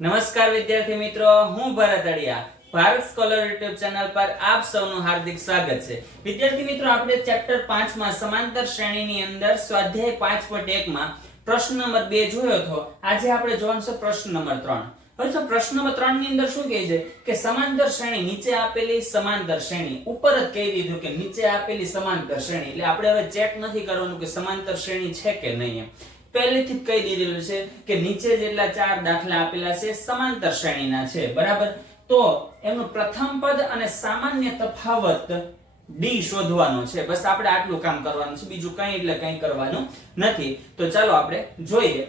નમસ્કાર વિદ્યાર્થી મિત્રો, હું Bharat Adiya, Bharat scholar YouTube channel પર આપ સૌનું હાર્દિક સ્વાગત છે. વિદ્યાર્થી મિત્રો, આપણે ચેપ્ટર 5 માં સમાંતર શ્રેણીની અંદર સ્વાધ્યાય 5.1 માં પ્રશ્ન નંબર 2 જોયો હતો. આજે આપણે જોવાનું પ્રશ્ન નંબર 3 હવે તો પ્રશ્ન નંબર 3 ની અંદર શું કહે છે? કે સમાંતર શ્રેણી નીચે આપેલી સમાંતર શ્રેણી. ઉપર જ કહી દીધું કે નીચે આપેલી સમાંતર શ્રેણી. એટલે આપણે હવે ચેક નથી કરવાનું કે સમાંતર શ્રેણી છે કે નહીં એમ. પહેલેથી કહી દીધેલું છે કે નીચે જેટલા ચાર દાખલા આપેલા છે, સમાંતર શ્રેણીના છે. બરાબર? તો એમનું પ્રથમ પદ અને સામાન્ય તફાવત ડી શોધવાનો છે. બસ આપણે આટલું કામ કરવાનું છે. બીજું કંઈ એટલે કંઈ કરવાનું નથી. તો ચાલો આપણે જોઈએ.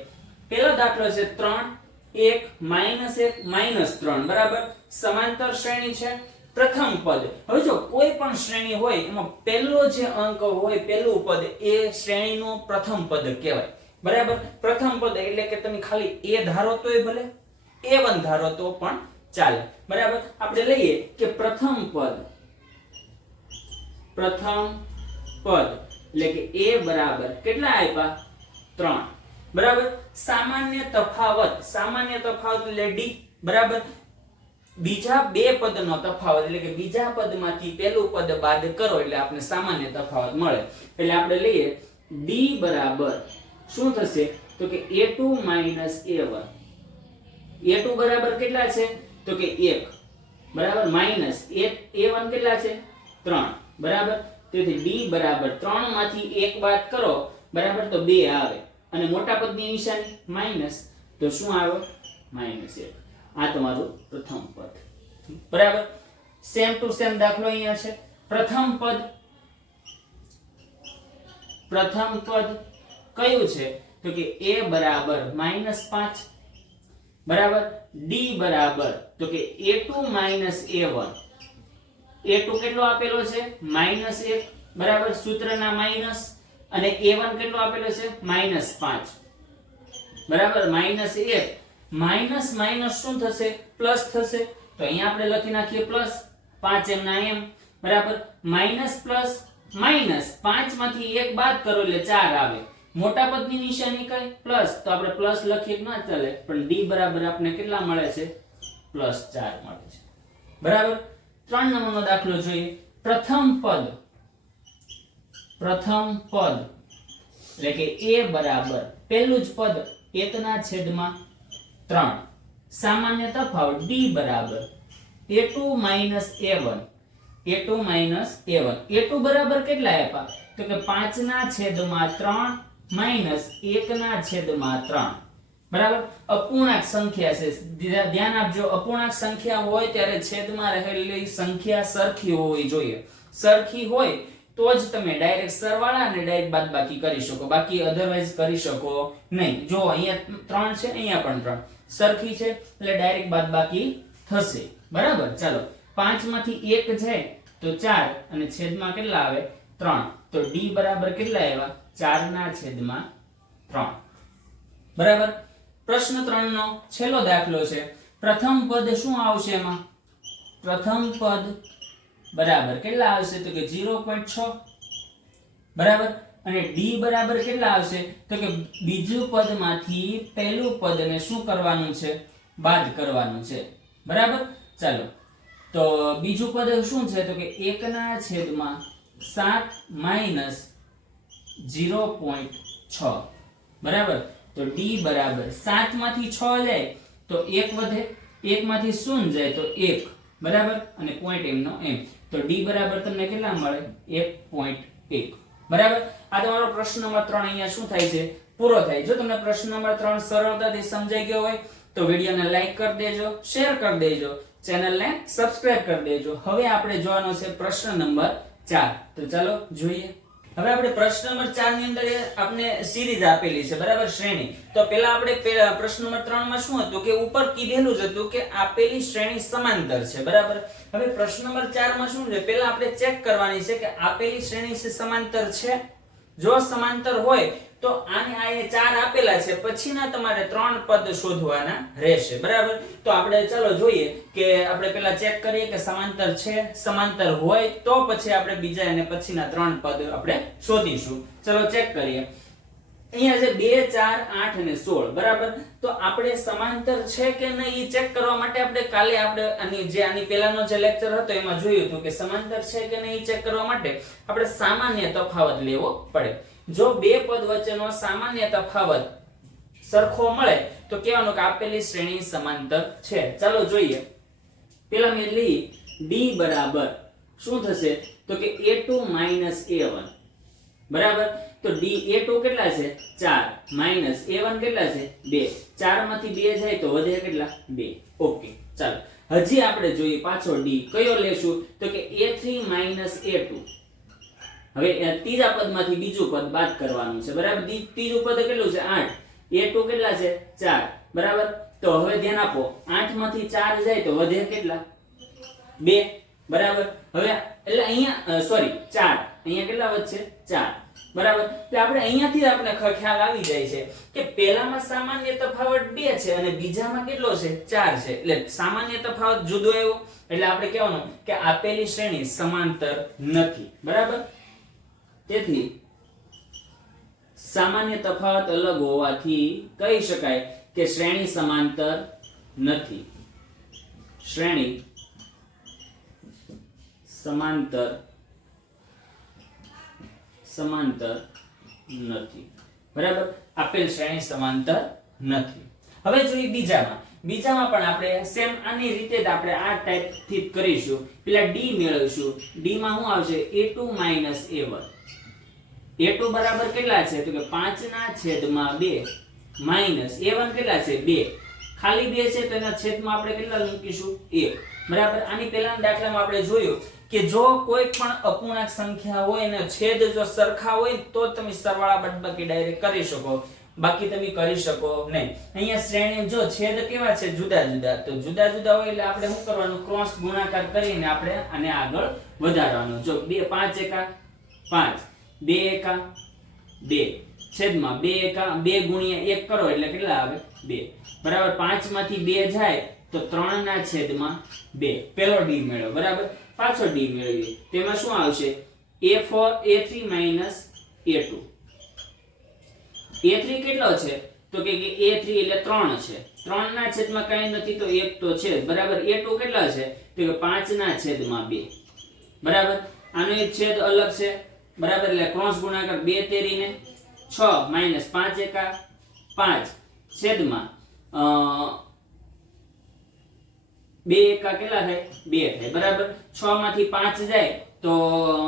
પહેલો દાખલો છે 3 1 માઇનસ એક, માઇનસ ત્રણ. બરાબર? સમાંતર શ્રેણી છે. પ્રથમ પદ. હવે જો કોઈ પણ શ્રેણી હોય, એમાં પહેલો જે અંક હોય, પહેલું પદ એ શ્રેણીનું પ્રથમ પદ કહેવાય. બરાબર? પ્રથમ પદ એટલે કે તમે ખાલી એ ધારો તોય ભલે, એ વન ધારો તો પણ ચાલે. બરાબર? આપણે લઈએ કે પ્રથમ પદ પ્રથમ પદ એટલે કે એ બરાબર કેટલા આપ્યા ત્રણ. બરાબર? સામાન્ય તફાવત સામાન્ય તફાવત એટલે ડી. બરાબર? બીજા બે પદનો તફાવત એટલે કે બીજા પદમાંથી પહેલું પદ બાદ કરો એટલે આપણે સામાન્ય તફાવત મળે. એટલે આપણે લઈએ ડી બરાબર શું થશે? તો કે a2 a1 a2 બરાબર કેટલા છે? તો કે એક. બરાબર? માઇનસ a1 કેટલા છે? ત્રણ. બરાબર? તેથી ડી બરાબર ત્રણમાંથી એક બાદ કરો, બરાબર તો બે આવે. અને મોટા પદની નિશાની માઇનસ. તો શું આવે? માઇનસ એક. આ તમારું પ્રથમ પદ. બરાબર? સેમ ટુ સેમ દાખલો અહીંયા છે. પ્રથમ પદ. પ્રથમ પદ કયું છે? તો કે a બરાબર માઇનસ પાંચ. બરાબર? d બરાબર. તો કે a2 માઇનસ a1 a2 કેટલો આપેલો છે? માઇનસ એક. બરાબર? સૂત્રના માઇનસ અને a1 કેટલો આપેલો છે? માઇનસ પાંચ. બરાબર? માઇનસ એક. માઇનસ માઇનસ શું થશે? પ્લસ થશે. તો અહીંયા આપણે લખી નાખીએ પ્લસ. પાંચ એમ ના એમ. બરાબર? માઇનસ પ્લસ માઇનસ પાંચમાંથી એક બાદ કરો એટલે ચાર આવે. મોટા પદની નિશાની કઈ? પ્લસ. તો આપણે પ્લસ લખીએ ના ચાલે? પણ ડી બરાબર આપણે કેટલા મળે છે? પ્લસ ચાર મળે છે. બરાબર? ત્રણ નંબરનો દાખલો જોઈએ. પ્રથમ પદ. પ્રથમ પદ. એટલે કે એ બરાબર. પહેલું જ પદ એકના છેદમાં ત્રણ. સામાન્ય તફાવત ડી બરાબર. A two minus A one. A two minus A one. A two બરાબર કેટલા આપ્યા? તો કે પાંચના છેદમાં 3 માઇનસ 1 ના છેદમાં ત્રણ. બરાબર? અપૂર્ણાંક સંખ્યા છે. ધ્યાન આપજો. અપૂર્ણાંક સંખ્યા હોય ત્યારે છેદમાં રહેલી સંખ્યા સરખી હોવી જોઈએ. સરખી હોય તો જ તમે ડાયરેક્ટ સરવાળા અને ડાયરેક્ટ બાદબાકી કરી શકો. બાકી અધરવાઇઝ કરી શકો નહીં. જો અહીંયા ત્રણ છે, અહીંયા પણ ત્રણ. સરખી છે, એટલે ડાયરેક્ટ બાદબાકી થશે. બરાબર? ચાલો. પાંચમાંથી એક જાય તો ચાર અને છેદમાં કેટલા આવે? ત્રણ. તો ડી બરાબર કેટલા આવ્યા? ચાર ના છેદમાં ત્રણ. બરાબર? પ્રશ્ન ત્રણ નો છેલ્લો દાખલો છે. પ્રથમ પદ શું આવશે એમાં? પ્રથમ પદ બરાબર કેટલા આવશે? તો કે 0.6 બરાબર? અને ડી બરાબર કેટલા આવશે? તો કે બીજું પદમાંથી પહેલું પદને શું કરવાનું છે? બાદ કરવાનું છે. બરાબર? ચાલો. તો બીજું પદ શું છે? તો કે 1 ના છેદમાં 7 માઇનસ 0.6 બરાબર? તો ડી બરાબર 7 માંથી 6 જાય તો એક વધે 1 માંથી 0 જાય તો એક. બરાબર? અને પોઈન્ટ એમનો એમ તો ડી બરાબર તમને કેટલા મળે? 1.1 બરાબર? આ તમારો પ્રશ્ન નંબર ત્રણ અહીંયા શું થાય છે? પૂરો થાય. જો તમને પ્રશ્ન નંબર ત્રણ સરળતાથી સમજાઈ ગયો હોય, તો વિડીયોને લાઈક કરી દેજો, શેર કરી દેજો, ચેનલને સબસ્ક્રાઇબ કરી દેજો. હવે આપણે જોવાનો છે પ્રશ્ન નંબર ચાર. તો ચાલો જોઈએ. હવે આપણે પ્રશ્ન નંબર 4 ની અંદર આપણે સિરીઝ આપેલી છે, બરાબર, શ્રેણી. તો પહેલા આપણે પ્રશ્ન નંબર 3 માં શું હતું કે ઉપર કીધેલું જ હતું કે આપેલી શ્રેણી સમાંતર છે, બરાબર? હવે પ્રશ્ન નંબર 4 માં શું છે? પહેલા આપણે ચેક કરવાની છે કે આપેલી શ્રેણી છે, સમાંતર છે? જો સમાંતર હોય તો આને આ એ ચાર આપેલા છે. પછીના તમારે ત્રણ પદ શોધવાના રહેશે. બરાબર? તો આપણે ચલો જોઈએ કે આપણે પહેલા ચેક કરીએ કે સમાંતર છે, સમાંતર હોય તો પછી આપણે બીજા અને પછીના ત્રણ પદ આપણે શોધીશું. ચલો ચેક કરીએ. અહીંયા છે બે, ચાર, આઠ અને સોળ. બરાબર? તો આપણે સમાંતર છે કે નહીં એ ચેક કરવા માટે આપણે કાલે આપણે આની જે આની પહેલાનો જે લેક્ચર હતો એમાં જોયું હતું કે સમાંતર છે કે નહીં એ ચેક કરવા માટે આપણે સામાન્ય તફાવત લેવો પડે. જો બે પદ વચ્ચેનો સામાન્ય તફાવત સરખો મળે, તો કહેવાનું કે આપેલી શ્રેણી સમાંતર છે. ચાલો જોઈએ. પેલા મેં લઈ d બરાબર. શું થશે? તો કે a2 a1 બરાબર? તો d a2 કેટલા છે? 4 એ a1 કેટલા છે? 2 4 માંથી 2 જાય તો વધે કેટલા? 2 ઓકે ચાલો. હજી આપણે જોઈએ પાછો d. કયો લેશું? તો કે a3 a2 હવે ત્રીજા પદમાંથી બીજું પદ બાદ કરવાનું છે. બરાબર? ત્રીજું પદ કેટલું છે? 8 a2 કેટલા છે? ચાર. બરાબર? તો હવે ધ્યાન આપો. આઠમાંથી ચાર જાય તો વધે કેટલા? બે. બરાબર? હવે એટલે અહીંયા સોરી ચાર. અહીંયા કેટલા વધશે? ચાર. બરાબર? એટલે આપણે અહીંયાથી જ આપણે ખ્યાલ આવી જાય છે કે પહેલામાં સામાન્ય તફાવત બે છે અને બીજામાં કેટલો છે? ચાર છે. એટલે સામાન્ય તફાવત જુદો એવો એટલે આપણે કહેવાનું કે આપેલી શ્રેણી સમાંતર નથી. બરાબર? તેથી સામાન્ય તફાવત અલગ હોવાથી કહી શકાય કે શ્રેણી સમાંતર નથી. શ્રેણી સમાંતર સમાંતર નથી. બરાબર? આપેલ શ્રેણી સમાંતર નથી. હવે જોઈએ બીજામાં. બીજામાં પણ આપણે સેમ આની રીતે જ આપણે આ ટાઈપથી જ કરીશું. પેલા ડી મેળવીશું. ડીમાં શું આવશે? a2 a1 a2 બરાબર કેટલા છે? તો કે 5 ના છેદમાં 2 માઇનસ a1 કેટલા છે? બે. ખાલી બે છે તો એના છેદમાં આપણે કેટલા મૂકીશું એક. બરાબર? આની પહેલાના દાખલામાં આપણે જોયું કે જો કોઈ પણ અપૂર્ણાંક સંખ્યા હોય અને છેદ જો સરખા હોય તો તમે સરવાળા બાદબાકી ડાયરેક્ટ કરી શકો. બાકી તમે કરી શકો નહીં. અહીંયા શ્રેણી જો છેદ કેવા છે? જુદા જુદા. તો જુદા જુદા હોય એટલે આપણે શું કરવાનું? ક્રોસ ગુણાકાર કરીને આપણે આને આગળ વધારવાનું. જો બે પાંચ એકા પાંચ. બે એકા, બે. છેદમાં બે એકા, બે ગુણ્યા એક કરો એટલે કેટલા આવે? બે. બરાબર પાંચમાંથી બે જાય તો ત્રણ ના છેદમાં બે. પેલો ડી મેળવો, બરાબર? પાછો ડી મેળવીએ. તેમાં શું આવશે? A four, A three minus A two. A three કેટલો છે? તો કે a થ્રી એટલે ત્રણ છે. ત્રણ ના છેદમાં કાંઈ નથી તો એક તો છે બરાબર? એ ટુ કેટલા છે? તો કે પાંચ ના છેદમાં બે. બરાબર? આનો એક છેદ અલગ છે. બરાબર એટલે ક્રોસ ગુણાકાર બે તેરીને છ માઇનસ પાંચ એકા પાંચ છેદમાં બે એકા કેટલા થાય? બે થાય, બરાબર? છ માંથી પાંચ જાય તો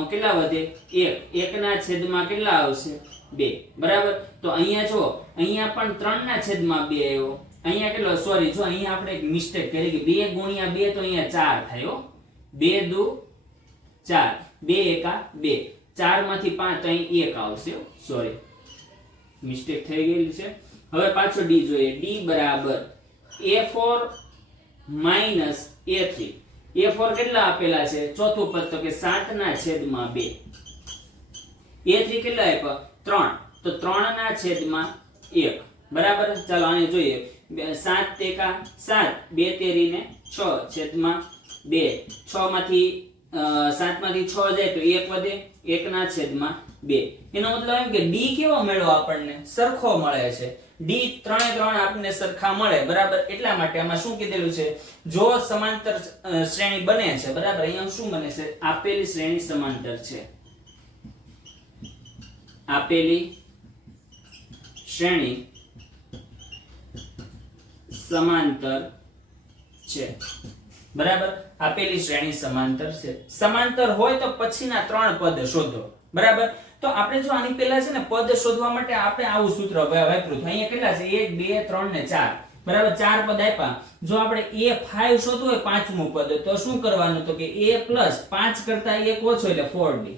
કેટલા વધે? એક. એકના છેદમાં કેટલા આવશે? બે. બરાબર? તો અહીંયા જો, અહીંયા પણ ત્રણ ના છેદમાં બે આવ્યો. અહીંયા કેટલો? સોરી, જો અહીંયા આપણે એક મિસ્ટેક કરી કે બે ગુણ્યા બે તો અહીંયા ચાર થયો બે દુ ચાર. બે એકા બે. ચારમાંથી પાંચ અહીં એક આવશે સોરી મિસ્ટેક થઈ ગયેલી છે. હવે પાછો ડી જોઈએ. ડી બરાબર A four minus A three A four કેટલા આપેલા છે? ચોથું પદ તો કે સાત ના છેદમાં બે. એ થ્રી કેટલા આપ્યા? ત્રણ. તો ત્રણ ના છેદમાં એક. બરાબર? ચાલો આને જોઈએ. સાત તેકા સાત. બે તેરીને છ. છેદમાં બે. છ માંથી અ, સાત છ જાય તો એક વધે એકના છેદમાં બે. એનો મતલબ એમ કે ડી કેવો મેળવો આપણને? સરખો મળે છે. ડી ત્રણે ત્રણ આપણને સરખા મળે બરાબર? એટલા માટે આમાં શું કીધેલું છે? જો સમાંતર શ્રેણી બને છે બરાબર? અહીંયા શું બને છે? આપેલી શ્રેણી સમાંતર છે. આપેલી શ્રેણી સમાંતર છે. બરાબર? આપેલી શ્રેણી સમાંતર છે. સમાંતર હોય તો પછીના ત્રણ પદ શોધો. બરાબર? તો આપણે જો આની પહેલા છે ને પદ શોધવા માટે આપણે આવું સૂત્ર વાપર્યું અહીંયા કેટલા છે? એક, બે, ત્રણ ને ચાર. બરાબર? ચાર પદ આપ્યા. જો આપણે એ ફાઈવ શોધવું હોય પાંચમું પદ, તો શું કરવાનું? તો કે એ પ્લસ પાંચ કરતા એક ઓછો એટલે ફોર ડી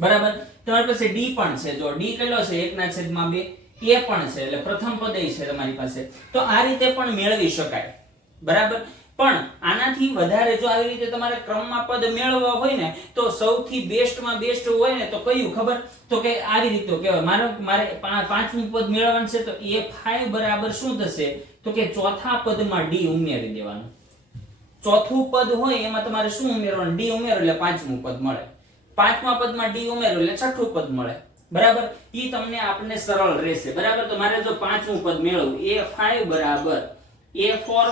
બરાબર? તમારી પાસે ડી પણ છે. જો ડી કેટલો છે? એકના છેદમાં બે. એ પણ છે. એટલે પ્રથમ પદ એ છે તમારી પાસે. તો આ રીતે પણ મેળવી શકાય. બરાબર? પણ આનાથી વધારે જો આવી રીતે તમારે ક્રમમાં પદ મેળવવા હોય ને, તો સૌથી બેસ્ટમાં બેસ્ટ હોય ને, તો કયું ખબર? તો કે આવી રીતે કહેવાય મારે મારે પાંચમું પદ મેળવવાનું છે, તો એ ફાઈવ બરાબર શું થશે? તો કે ચોથા પદમાં ડી ઉમેરી દેવાનું. ચોથું પદ હોય એમાં તમારે શું ઉમેરવાનું? ડી ઉમેરો એટલે પાંચમું પદ મળે. પાંચમા પદમાં ડી ઉમેરો એટલે છઠ્ઠું પદ મળે. બરાબર? ઈ તમને આપણને સરળ રહેશે. બરાબર? તો મારે જો પાંચમું પદ મેળવવું, એ ફાઈવ બરાબર. A four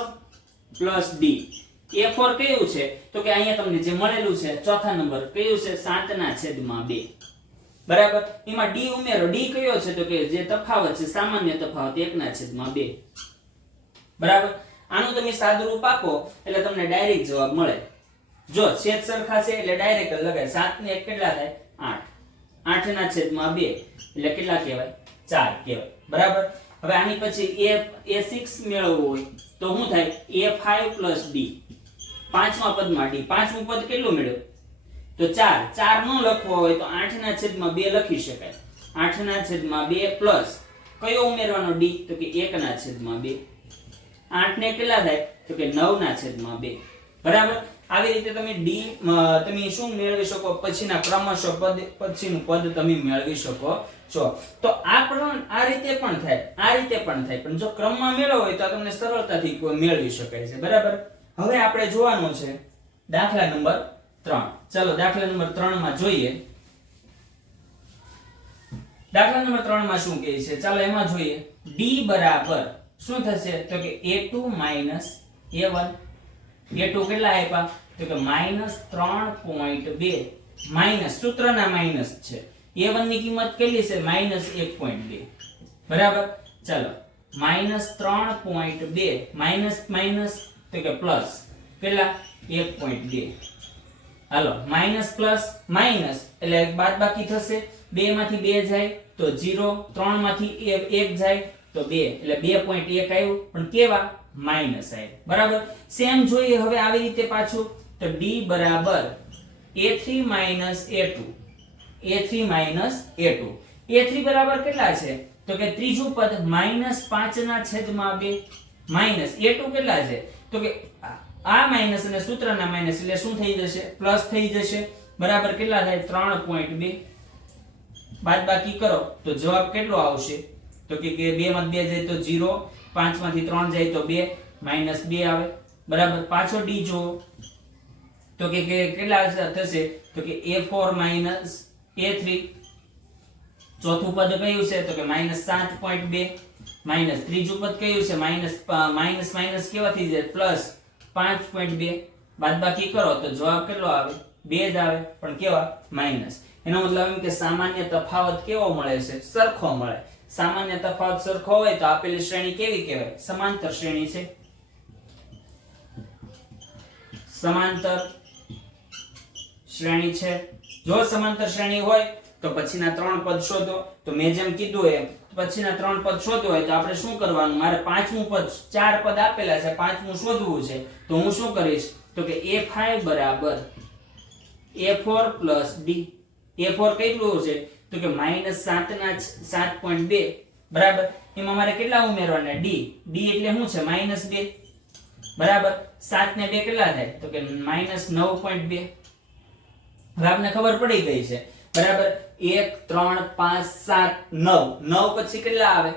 plus D. A four કયું છે? તો કે અહીંયા તમને જે મળેલું છે, ચોથા નંબર, કયું છે? સાતના છેદમાં બે. બરાબર? એમાં ડી ઉમેરો. ડી કયો છે? તો કે જે તફાવત છે, સામાન્ય તફાવત, એકના છેદમાં બે. બરાબર? આનું તમે સાદુરૂપ આપો, એટલે તમને ડાયરેક્ટ જવાબ મળે. જો છેદ સરખા છે, એટલે ડાયરેક્ટ લગાય. સાત ને એક કેટલા થાય? આઠ. આઠ ના છેદમાં બે. એટલે કેટલા કહેવાય? ચાર કહેવાય. બરાબર? હવે આની પછી એ એ સિક્સ મેળવવો હોય તો શું થાય? એ ફાઈવ પ્લસ ડી પાંચમા પદમાં ડી પાંચમું પદ કેટલું મેળવ્યું? તો ચાર. ચાર નો લખવો હોય તો આઠના છેદમાં બે લખી શકાય. આઠના છેદમાં બે પ્લસ કયો ઉમેરવાનો ડી તો કે એકના છેદમાં બે. આઠ ને કેટલા થાય? તો કે નવના છેદમાં બે. બરાબર? આવી રીતે તમે ડી તમે શું મેળવી શકો? પછીના ક્રમશ પદ, પછીનું પદ તમે મેળવી શકો છો. તો આ પણ આ રીતે પણ થાય, આ રીતે પણ થાય. પણ જો ક્રમમાં મેળવો હોય તો તમને સરળતાથી મેળવી શકાય છે. બરાબર? હવે આપણે જોવાનું છે દાખલા નંબર ત્રણ. ચાલો દાખલા નંબર ત્રણમાં જોઈએ. દાખલા નંબર ત્રણમાં શું કહે છે? ચાલો એમાં જોઈએ. ડી બરાબર શું થશે? તો કે a two minus a1 a2 કેટલા આપ્યા? તો કે માઇનસ ત્રણ સૂત્રના માઇનસ છે. a1 ની કિંમત કેટલી છે? માઇનસ એક પોઈન્ટ બે. બરાબર? ચાલો. માઇનસ ત્રણ પોઈન્ટ તો કે પ્લસ. કેટલા? એક પોઈન્ટ બે. હાલો. માઇનસ પ્લસ માઇનસ એટલે બાદ બાકી થશે. બે માંથી બે જાય, તો જીરો ત્રણમાંથી એક એક જાય, તો બે. એટલે બે પોઈન્ટ એક આવ્યું. પણ કેવા? માઇનસ આવ્યું બરાબર? સેમ જોઈએ હવે આવી રીતે પાછું. તો ડી બરાબર A three minus A two A three minus A two A three બરાબર કેટલા છે? તો કે ત્રીજું પદ માઇનસ પાંચના છેદમાં બે. માઇનસ એ ટુ કેટલા છે? તો કે આ માઇનસ અને સૂત્રના માઇનસ એટલે શું થઈ જશે? પ્લસ થઈ જશે. બરાબર કેટલા થાય? ત્રણ પોઈન્ટ બે. બાદ બાકી કરો. તો જવાબ કેટલો આવશે? તો કે બે માં બે જાય તો 0 પાંચમાંથી ત્રણ જાય તો બે માઇનસ બે આવે. બરાબર? પાછો ડી જુઓ. તો કે કેટલા થશે? તો કે A four minus A three. ચોથું પદ કયું છે? તો કે માઇનસ સાત પોઈન્ટ બે. માઇનસ ત્રીજું પદ કયું છે? માઇનસ માઇનસ માઇનસ કેવા થઈ જાય? પ્લસ પાંચ પોઈન્ટ બે. બાદબાકી કરો તો જવાબ કેટલો આવે? બે જ આવે. પણ કેવા? માઇનસ એનો મતલબ એમ કે સામાન્ય તફાવત કેવો મળે છે? સરખો મળે. સામાન્ય તફાવત સરખો હોય તો આપેલી શ્રેણી કેવી કહેવાય? સમાંતર શ્રેણી છે. સમાંતર શ્રેણી છે. જો સમાંતર શ્રેણી હોય તો પછીના ત્રણ પદ શોધો. તો મેં જેમ કીધું એમ પછીના ત્રણ પદ શોધો હોય તો આપણે શું કરવાનું? મારે પાંચમું પદ, ચાર પદ આપેલા છે, પાંચમું શોધવું છે. તો હું શું કરીશ? તો કે એ ફાઈવ બરાબર A four plus D. A four કેટલું છે તો કે માઇનસ સાતના સાત પોઈન્ટ બે, બરાબર? એમાં મારે કેટલા ઉમેરવાના? ડી. ડી એટલે શું છે? માઇનસ બે. બરાબર? સાત ને બે કેટલા થાય? તો કે માઇનસ નવ પોઈન્ટ બે. હવે આપને ખબર પડી ગઈ છે. બરાબર? એક, ત્રણ, પાંચ, સાત, નવ. નવ પછી કેટલા આવે?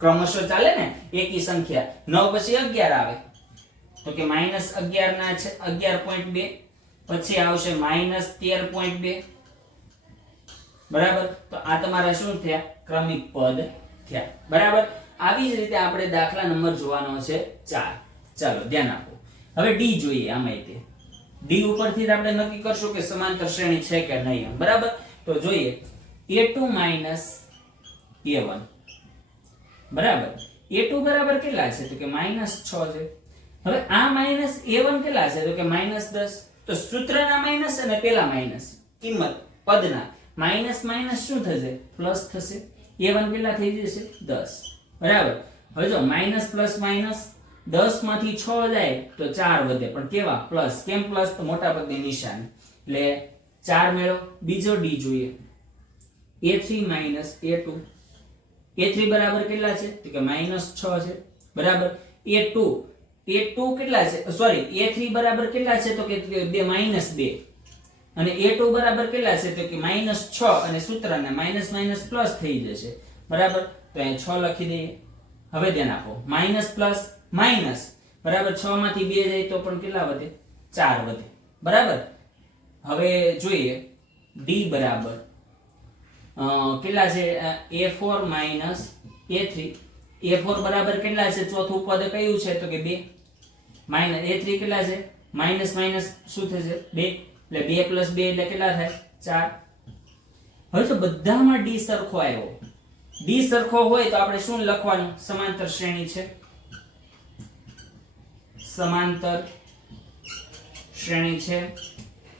ક્રમશો ચાલે ને? એકી સંખ્યા. નવ પછી અગિયાર આવે. તો કે માઇનસ અગિયાર ના છે, અગિયાર પોઈન્ટ બે. પછી આવશે માઇનસ તેર પોઈન્ટ બે. બરાબર? તો આ તમારા શું થયા? ક્રમિક પદ થયા. બરાબર? આવી જ રીતે આપણે દાખલા નંબર જોવાનો છે ચાર. ચાલો, ધ્યાન આપો. હવે ડી જોઈએ આમાં તે. ડી ઉપરથી આપણે નક્કી કરશું કે સમાંતર શ્રેણી છે કે નહીં. બરાબર? તો જોઈએ. A2 માઇનસ એ વન બરાબર? A2 બરાબર કેટલા છે? તો કે માઇનસ છ છે. હવે આ માઇનસ એ વન કેટલા છે? તો કે માઇનસ દસ. તો સૂત્રના માઇનસ અને પેલા માઇનસ કિંમત. પદના. માઇનસ માઇનસ શું થશે? પ્લસ થશે. એ વન કેટલા થઈ જશે? દસ. બરાબર. હવે જો માઇનસ પ્લસ માઇનસ દસમાંથી છ જાય તો ચાર વધે. પણ કેવા? પ્લસ. કેમ પ્લસ? તો મોટા પદની નિશાન. એટલે ચાર મેળો. બીજો ડી જોઈએ. A three minus A two. A three બરાબર કેટલા છે? તો કે માઇનસ છ છે. બરાબર. એ ટુ. એ ટુ કેટલા છે? સોરી, એ થ્રી બરાબર કેટલા છે? તો કે બે માઇનસ બે. અને એ ટુ બરાબર કેટલા છે? તો કે માઇનસ છ અને સૂત્રને માઇનસ માઇનસ પ્લસ થઈ જશે. બરાબર? તો અહીં છ લખી દઈએ. હવે ધ્યાન આપો. Minus plus minus. બરાબર? છ માંથી બે જાય તો પણ કેટલા વધે? ચાર વધે. બરાબર? હવે જોઈએ. ડી બરાબર. કેટલા છે? A four minus A three A four બરાબર કેટલા છે? ચોથું પદ કયું છે? તો કે બે. માઇનસ એ થ્રી કેટલા છે? માઇનસ માઇનસ શું થશે? બે. એટલે બે પ્લસ બે એટલે કેટલા થાય? ચાર. હવે તો બધામાં ડી સરખો આવ્યો. ડી સરખો હોય તો આપણે શું લખવાનું? સમાંતર શ્રેણી છે. સમાંતર શ્રેણી છે.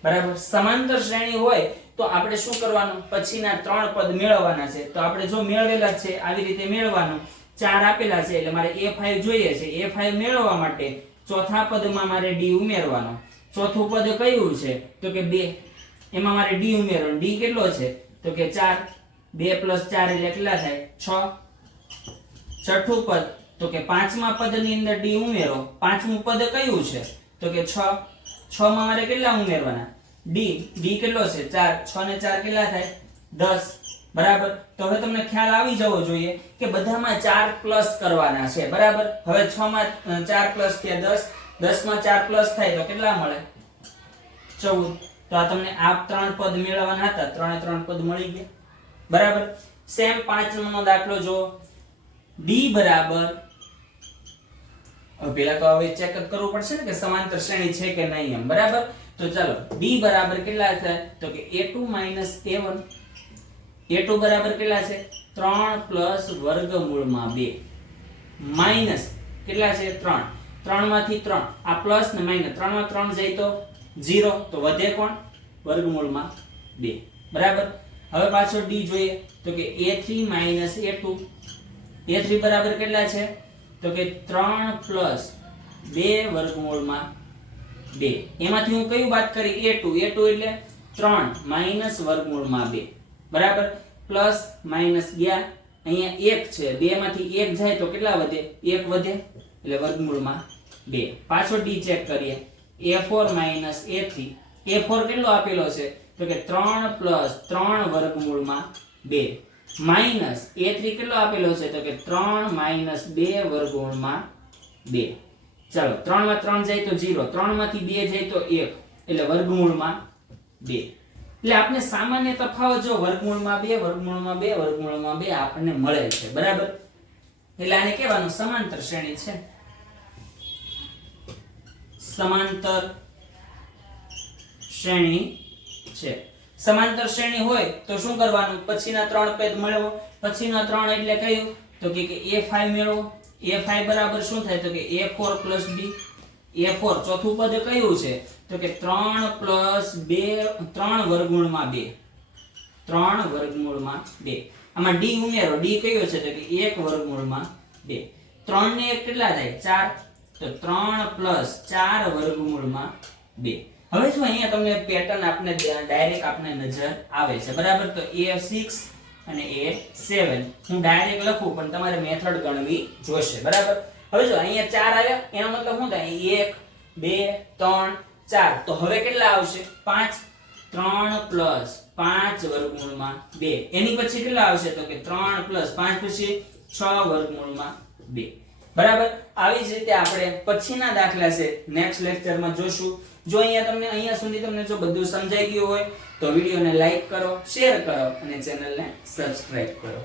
બરાબર? સમાંતર શ્રેણી હોય તો આપણે શું કરવાનું? પછીના ત્રણ પદ મેળવવાના છે. તો આપણે જો મેળવેલા છે, આવી રીતે મેળવવાનું. ચાર આપેલા છે, એટલે મારે એ ફાઈવ જોઈએ છે. એ ફાઈવ મેળવવા માટે ચોથા પદમાં મારે ડી ઉમેરવાનો. ચોથું પદ કયું છે? તો કે બે. એમાં મારે ડી ઉમેરો ડી કેટલો છે? તો કે ચાર. બે પ્લસ ચાર એટલે કેટલા થાય? છ. છઠ્ઠું પદ. તો કે પાંચમા પદની અંદર ડી ઉમેરો. પાંચમું પદ કયું છે? તો કે છ. છ માં મારે કેટલા ઉમેરવાના? ડી. ડી કેટલો છે? ચાર. છ ને ચાર કેટલા થાય? દસ. બરાબર? તો હવે તમને ખ્યાલ આવી જવો જોઈએ કે બધામાં ચાર પ્લસ કરવાના છે. બરાબર? હવે છ માં ચાર પ્લસ થયા દસ. દસમાં ચાર પ્લસ થાય તો કેટલા મળે? ચૌદ. તો આ તમને આ ત્રણ પદ મેળવવાના હતા. ત્રણે ત્રણ પદ મળી ગયા. બરાબર? સેમ પાંચ નંબરનો દાખલો જો ડી બરાબર. પેલા તો હવે ચેક કરવું પડશે ને કે સમાંતર શ્રેણી છે કે નહીં એમ. બરાબર? તો ચાલો ડી બરાબર કેટલા થાય તો કે a2 a1 a2 બરાબર કેટલા છે? 3 પ્લસ વર્ગમૂળમાં 2 માઇનસ કેટલા છે? 3 3 માંથી ત્રણ. આ પ્લસ ને માઇનસ ત્રણમાં ત્રણ જાય તો ઝીરો. તો વધે કોણ? વર્ગમૂળમાં બે. બરાબર? હવે પાછો ડી જોઈએ. તો કે a3 a2 a3 બરાબર કેટલા છે? તો કે ત્રણ પ્લસ 2 વર્ગમૂળમાં બે. એમાંથી હું કયું વાત કરી? a2 a2 એટલે 3 માઇનસ વર્ગમૂળમાં બે. બરાબર? પ્લસ માઇનસ ગયા. અહીંયા એક છે. બે માંથી એક જાય તો કેટલા વધે? એક વધે. એટલે વર્ગમૂળમાં 2 પાછો ડી ચેક કરીએ. a4 થ્રી a3 a4 કેટલો આપેલો છે? તો કે 3 પ્લસ 3 વર્ગમૂળમાં 2 માઇનસ a3 કેટલો આપેલો છે? તો કે 3 માઇનસ 2 વર્ગમૂળમાં 2 ચાલો 3 માં 3 જાય તો 0 3 માંથી 2 જાય તો 1 એટલે વર્ગમૂળમાં 2 એટલે આપણે સામાન્ય તફાવત જો વર્ગમૂળમાં 2 વર્ગમૂળમાં 2 વર્ગમૂળમાં 2 આપણને મળે છે. બરાબર? એટલે આને કહેવાનું સમાંતર શ્રેણી છે. સમાંતર શ્રેણી છે. સમાંતર શ્રેણી હોય તો શું કરવાનું? પછીના ત્રણ પદ મેળવો પછીના ત્રણ એટલે કયું? તો કે a5 મેળવો. a5 બરાબર શું થાય? તો કે a4 b a4 ચોથું પદ કયું છે? તો કે 3 2 3 વર્ગમૂળમાં 2 3 વર્ગમૂળમાં 2 આમાં d ઉમેરો. d કયો છે? તો કે 1 વર્ગમૂળમાં 2 3 ને 1 કેટલા થાય? 4 તો 3 4 વર્ગમૂળમાં બે. હવે જો અહીંયા તમને પેટર્ન આપને ડાયરેક્ટ આપને નજર આવે છે, બરાબર? તો એ સિક્સ અને એ સેવન હું ડાયરેક્ટ લખું, પણ તમારે મેથડ ગણવી જોશે, બરાબર? હવે જો અહીંયા ચાર આવ્યા, એનો મતલબ શું થાય? 1 2 3 4 તો હવે કેટલા આવશે? 5 3 પ્લસ પાંચ વર્ગમૂળમાં બે. એની પછી કેટલા આવશે? તો કે ત્રણ પ્લસ પાંચ પછી છ વર્ગમૂળમાં 2 બરાબર? આવી જ રીતે આપણે પછીના દાખલા છે નેક્સ્ટ લેક્ચરમાં જોશું. જો અહીંયા તમને, અહીંયા સુધી તમને જો બધું સમજાઈ ગયું હોય, તો વિડીયોને લાઈક કરો શેર કરો અને ચેનલને સબસ્ક્રાઇબ કરો.